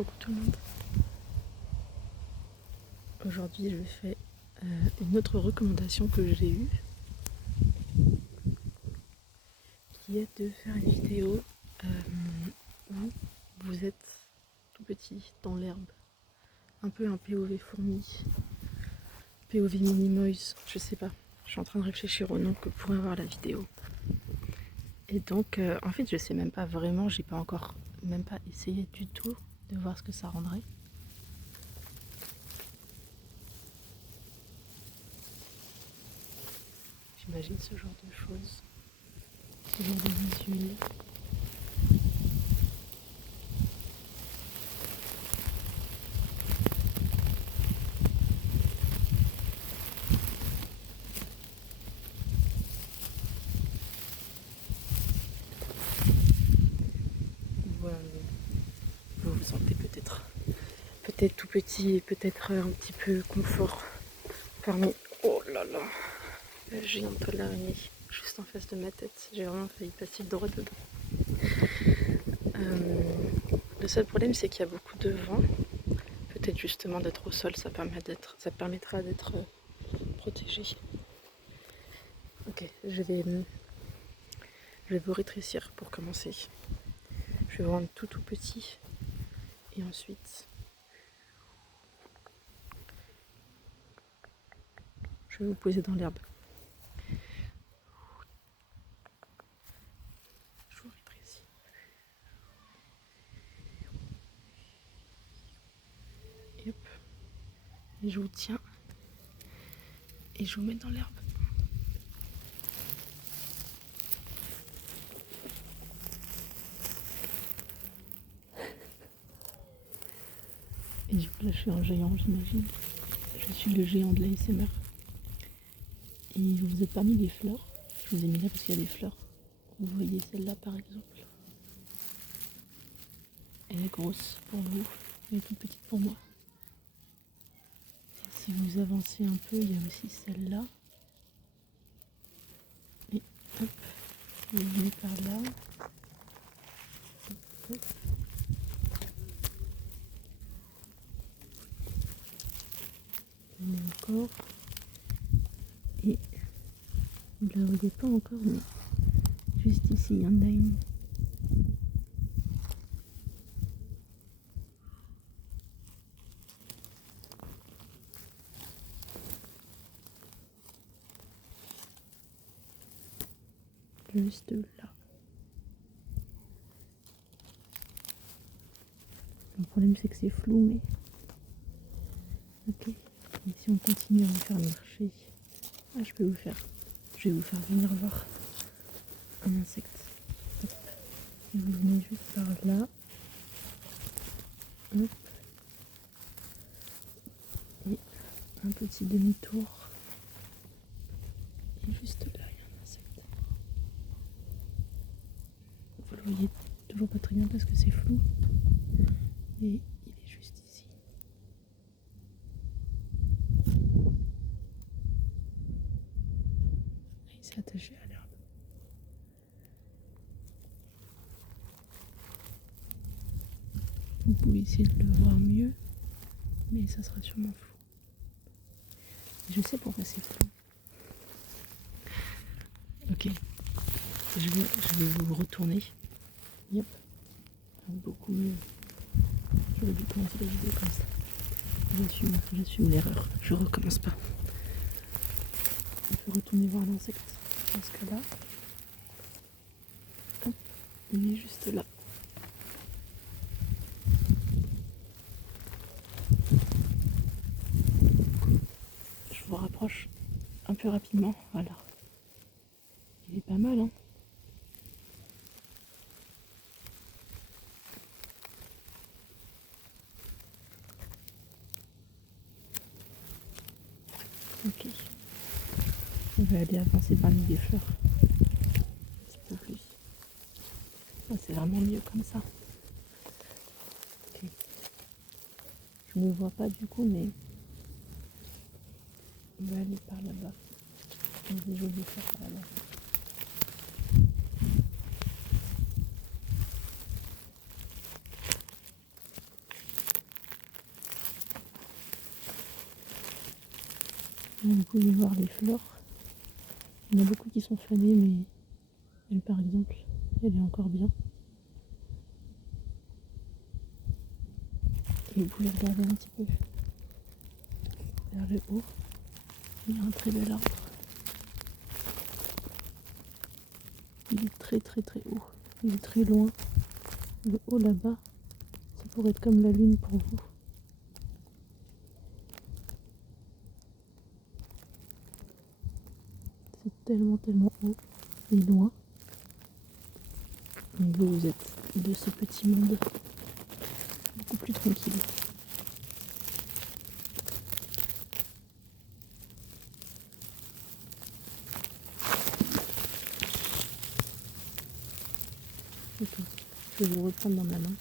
Coucou tout le monde. Aujourd'hui je fais une autre recommandation que j'ai eue, qui est de faire une vidéo où vous êtes tout petit dans l'herbe, un peu un POV fourmi, POV minimoise, je sais pas. Je suis en train de réfléchir au nom que pourrait avoir la vidéo. Et donc en fait je sais même pas vraiment, j'ai pas encore même pas essayé du tout de voir ce que ça rendrait. J'imagine ce genre de choses, ce genre de visuel. Voilà, vous vous sentez peut-être tout petit et peut-être un petit peu confort parmi, oh là là, le géant de l'araignée juste en face de ma tête. J'ai vraiment failli passer droit dedans. Le seul problème c'est qu'il y a beaucoup de vent. Peut-être justement d'être au sol, ça permettra d'être protégé. Ok, je vais vous rétrécir pour commencer. Je vais vous rendre tout petit et ensuite je vais vous poser dans l'herbe. Je vous rétrécis. Et hop. Et je vous tiens et je vous mets dans l'herbe. Et du coup là je suis un géant, j'imagine. Je suis le géant de l'ASMR. Et vous êtes parmi les fleurs. Je vous ai mis là parce qu'il y a des fleurs. Vous voyez celle-là par exemple. Elle est grosse pour vous, elle est toute petite pour moi. Et si vous avancez un peu, il y a aussi celle-là. Et hop, vous venez par là. Hop. Venez encore. Et vous ne la voyez pas encore, mais juste ici, il y en a une. Juste là. Le problème c'est que c'est flou, mais ok. Et si on continue à vous faire marcher, je vais vous faire venir voir un insecte. Hop. Et vous venez juste par là. Hop. Et un petit demi-tour. Et juste là, il y a un insecte. Vous le voyez toujours pas très bien parce que c'est flou. Et il est juste ici. Il s'est attaché à l'herbe. Vous pouvez essayer de le voir mieux, mais ça sera sûrement flou. Et je sais pourquoi c'est flou. Ok, je vais vous retourner. Yep, beaucoup mieux. J'aurais dû commencer la vidéo comme ça. J'assume l'erreur, je recommence pas. Je vais retourner voir l'insecte. Parce que là, hop, il est juste là. Je vous rapproche un peu rapidement, voilà. Il est pas mal, hein. Ok. On va aller avancer parmi les fleurs. Un petit peu plus. Ah, c'est vraiment mieux comme ça. Ok. Je ne vois pas du coup, mais on va aller par là-bas. Il y a des jolies fleurs par là-bas. Vous pouvez voir les fleurs. Il y en a beaucoup qui sont fanées, mais elle par exemple, elle est encore bien. Et vous pouvez regarder un petit peu vers le haut. Il y a un très bel arbre. Il est très très très haut. Il est très loin. Le haut là-bas, ça pourrait être comme la lune pour vous. C'est tellement tellement haut et loin. Et vous êtes de ce petit monde beaucoup plus tranquille. Ok, je vais vous reprendre dans ma main.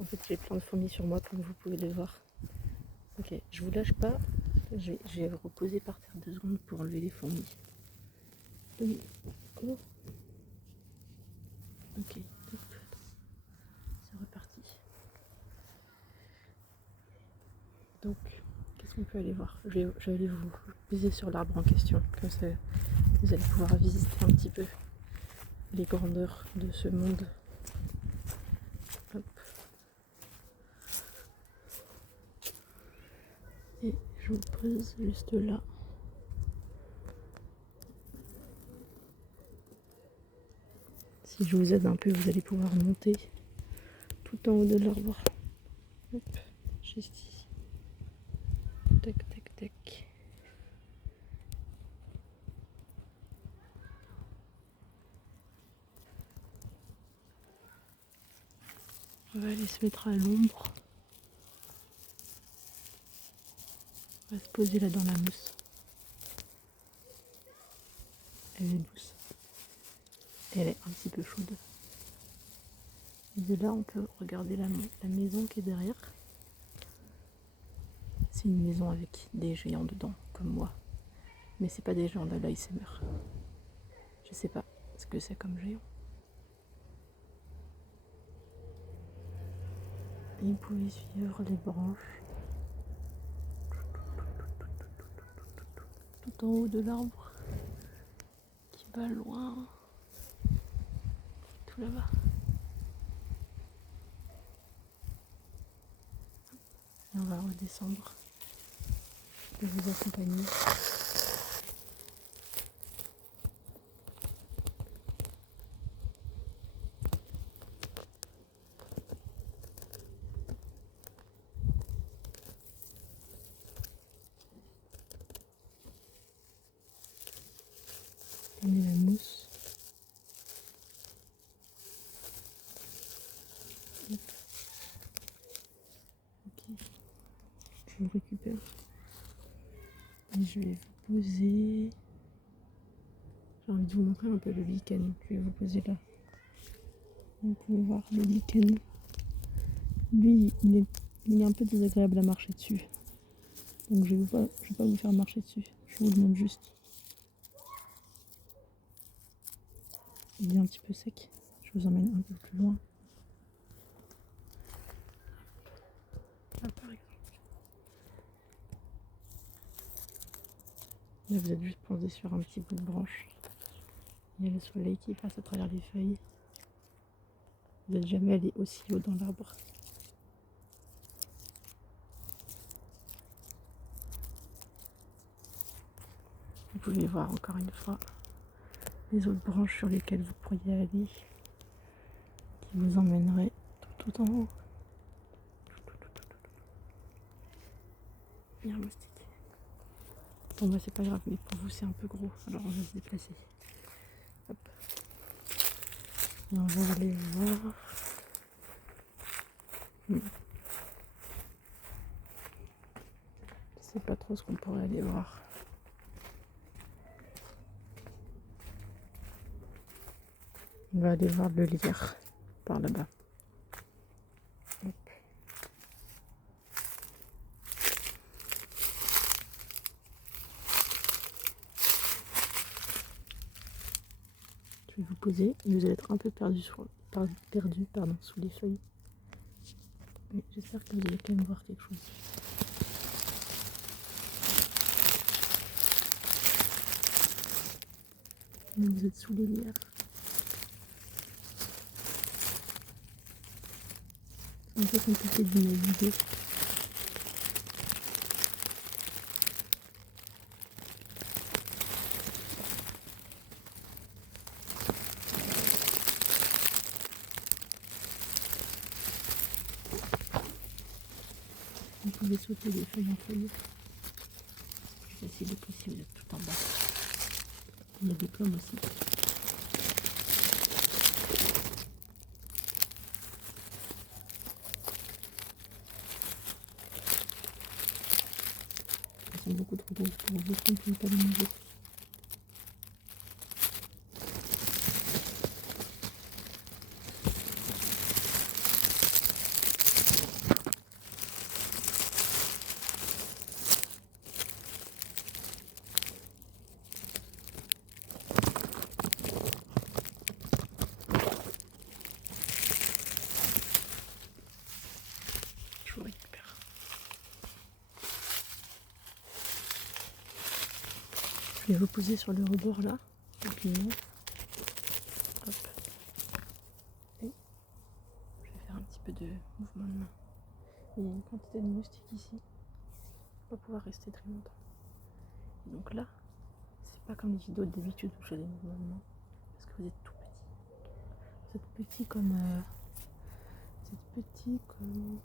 En fait, j'ai plein de fourmis sur moi, comme vous pouvez le voir. Ok, je vous lâche pas. Je vais vous reposer par terre 2 secondes pour enlever les fourmis. Oui. Oh. Ok, hop. C'est reparti. Donc, qu'est-ce qu'on peut aller voir? Je vais aller vous poser sur l'arbre en question. Comme ça, vous allez pouvoir visiter un petit peu les grandeurs de ce monde. Hop. Et je vous pose juste là. Si je vous aide un peu, vous allez pouvoir monter tout en haut de l'arbre. Hop, juste ici. Tac, tac, tac. On va aller se mettre à l'ombre. On va se poser là dans la mousse. Elle est douce. Elle est un petit peu chaude. Et de là, on peut regarder la maison qui est derrière. C'est une maison avec des géants dedans, comme moi. Mais c'est pas des géants de l'ASMR. Je sais pas ce que c'est comme géant. Et vous pouvez suivre les branches. Tout en haut de l'arbre. Qui va loin. Tout là-bas. Et on va redescendre. Je vais vous accompagner. On met la mousse. Hop. Ok. Je vous récupère. Et je vais vous poser. J'ai envie de vous montrer un peu le lichen. Je vais vous poser là. Vous pouvez voir le lichen. Lui, il est un peu désagréable à marcher dessus. Donc je vais pas vous faire marcher dessus. Je vous le montre juste. Il est un petit peu sec. Je vous emmène un peu plus loin. Là, par exemple. Là, vous êtes juste posé sur un petit bout de branche. Il y a le soleil qui passe à travers les feuilles. Vous n'êtes jamais allé aussi haut dans l'arbre. Vous pouvez voir encore une fois les autres branches sur lesquelles vous pourriez aller, qui vous emmèneraient tout en haut. Il y a un moustique. Pour moi c'est pas grave, mais pour vous c'est un peu gros, alors on va se déplacer. Hop. Et on va aller voir. Je sais pas trop ce qu'on pourrait aller voir. On va aller voir le lierre par là-bas. Hop. Je vais vous poser et vous allez être un peu perdu perdu pardon, sous les feuilles. Mais j'espère que vous allez quand même voir quelque chose. Mais vous êtes sous les lierres. C'est un peu compliqué de naviguer. Vous pouvez sauter des feuilles en feuille. Le plus facile possible, tout en bas. Il y a des pommes aussi. Elles sont beaucoup trop grosses pour vous, donc je ne peux pas les manger. Je vous récupère. Je vais vous poser sur le rebord là, rapidement. Hop. Et je vais faire un petit peu de mouvement de main. Il y a une quantité de moustiques ici. On va pouvoir rester très longtemps. Et donc là, c'est pas comme les vidéos d'habitude où je fais des mouvements de main. Parce que vous êtes tout petit. Vous êtes petit comme... vous êtes petit comme...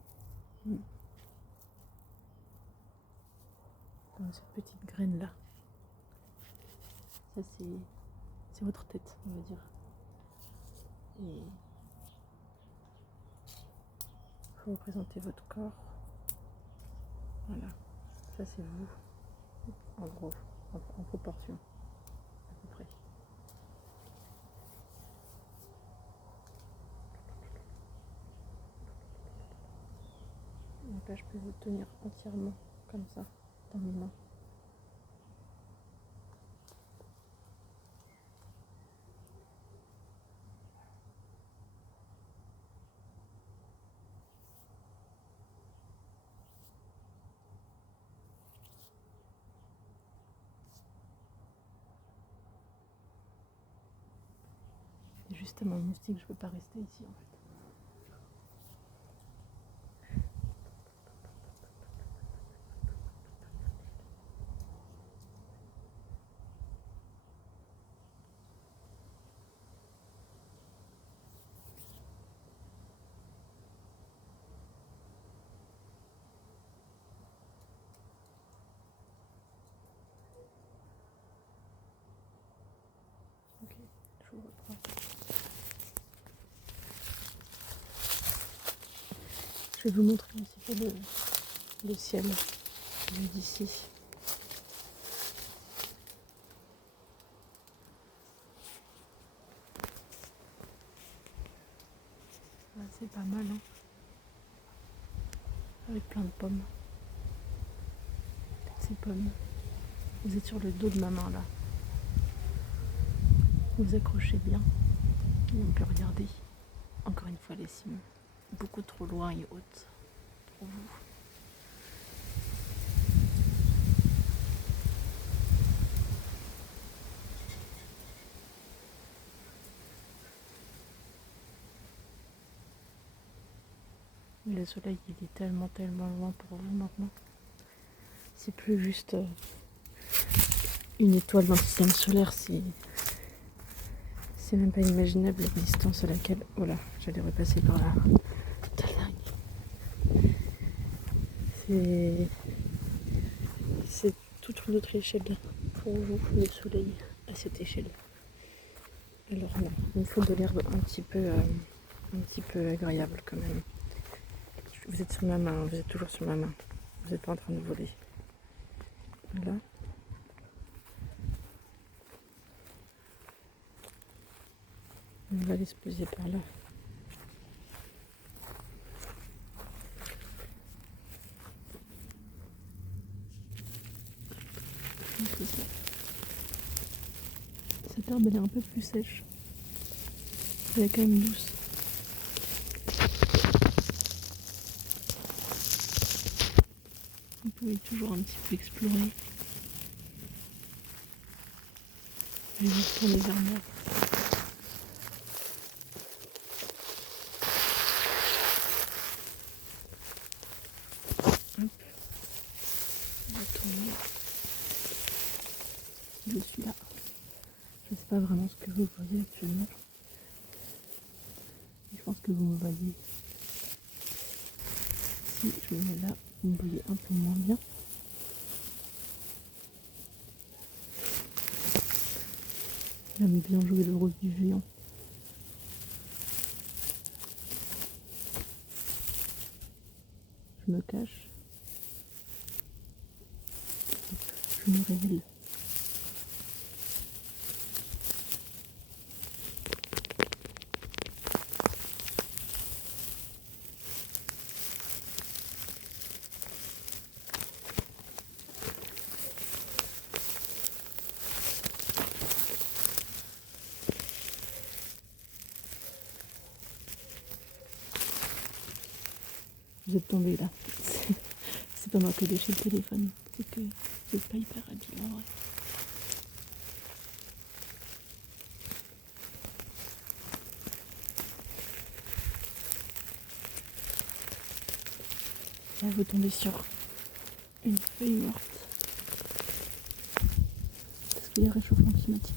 Comme cette petite graine là. Ça c'est votre tête, on va dire. Et il faut représenter votre corps. Voilà, ça c'est vous, en gros, en proportion, à peu près. Donc là je peux vous tenir entièrement comme ça, dans mes mains. Et justement, le moustique, je ne peux pas rester ici en fait. Ok, je vous reprends. Je vais vous montrer un petit peu le ciel d'ici. Ah, c'est pas mal, hein. Avec plein de pommes. Toutes ces pommes. Vous êtes sur le dos de ma main là. Vous accrochez bien. Et on peut regarder encore une fois les cimes. Beaucoup trop loin et hautes pour vous. Le soleil il est tellement loin pour vous maintenant. C'est plus juste une étoile dans le système solaire, c'est même pas imaginable la distance à laquelle... Voilà, j'allais repasser par là. C'est toute une autre échelle pour vous, le soleil à cette échelle. Alors là, il me faut de l'herbe un petit peu agréable quand même. Vous êtes sur ma main, vous êtes toujours sur ma main. Vous n'êtes pas en train de voler. Voilà. On va aller se poser par là. Cette herbe elle est un peu plus sèche. Elle est quand même douce. envie de toujours un petit peu explorer. Je vais me tourner vers moi. Hop. On va tourner. Je suis là. Je ne sais pas vraiment ce que vous voyez actuellement. Je pense que vous me voyez. Si je me mets là, vous me voyez un peu moins bien. J'aime bien jouer le rôle du géant. Je me cache. Je me révèle. Vous êtes tombé là. C'est pas moi qui ai lâché le téléphone. C'est que vous n'êtes pas hyper habile en vrai. Là, vous tombez sur une feuille morte. Parce qu'il y a réchauffement climatique.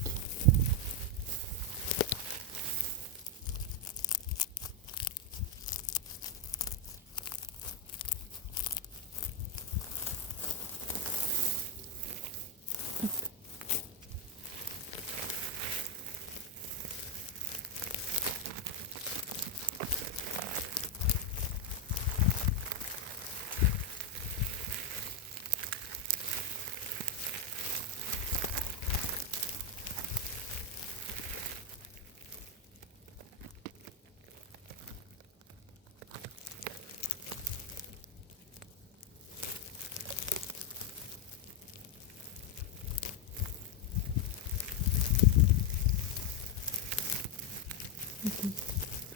Ok.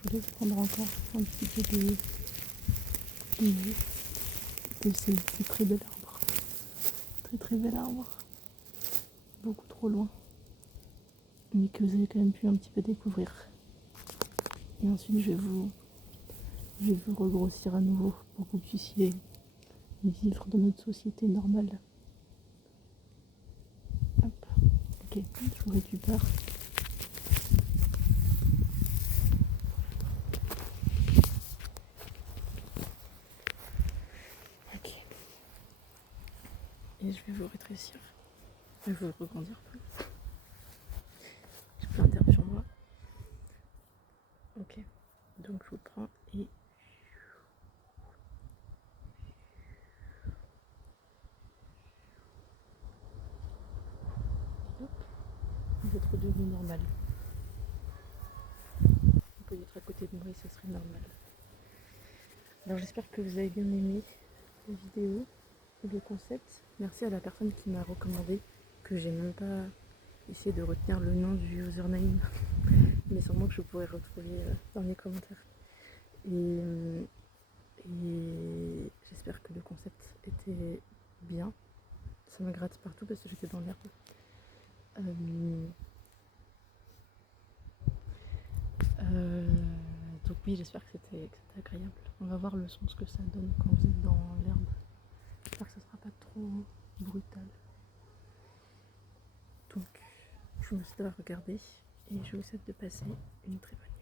Je voulais prendre encore un petit peu de vue de ces très bel arbre. Très très bel arbre. Beaucoup trop loin. Mais que vous avez quand même pu un petit peu découvrir. Et ensuite je vais vous regrossir à nouveau pour que vous puissiez vivre dans notre société normale. Hop. Ok, je vous récupère. Ok. Et je vais vous rétrécir. Je vais vous regrandir plus. J'ai plein d'air sur moi. Ok. Donc je vous prends et hop. Vous êtes redevenu normal. Vous pouvez être à côté de moi et ce serait normal. Alors j'espère que vous avez bien aimé la vidéo, le concept. Merci à la personne qui m'a recommandé, que j'ai même pas essayé de retenir le nom du username, mais sûrement que je pourrais retrouver dans les commentaires. Et j'espère que le concept était bien. Ça me gratte partout parce que j'étais dans l'herbe. Donc oui, j'espère que c'était agréable. On va voir le son, ce que ça donne quand vous êtes dans l'herbe. J'espère que ce sera pas trop brutal. Donc, je vous souhaite d'avoir regardé et je vous souhaite de passer une très bonne nuit.